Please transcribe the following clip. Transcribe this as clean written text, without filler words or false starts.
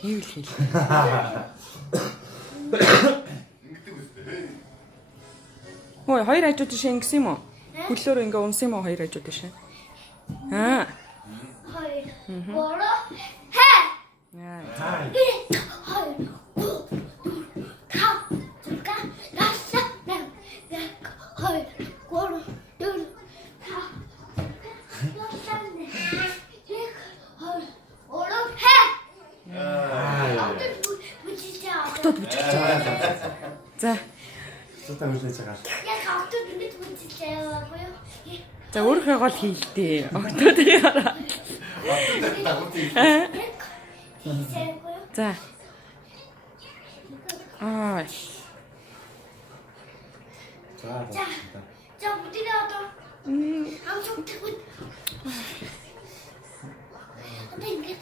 Хийвэл хий. Хөөе, хоёр хажууд тийш ингэсэн юм уу? Хөлөөр ингээ унсан юм уу хоёр хажууд тийш? Аа. Хоёр. Гурав. Хэ. Яа. Хоёр. Тав. Зүрка. Гаса. Нэг. Хоёр. Гурав. Дөрөв. Тав. Гасан. Нэг. Хоёр. Гурав. Хэ. Хотод бүжиглэж байгаа. За. Цутаа хүлээж байгаа. Яг хотод ингэж бүжиглэж байгаа юу? За өөрөө гол хийлдээ. Октод яараа. За. Аа. За бүдэрээ одоо хамсагт. Одоо ингэж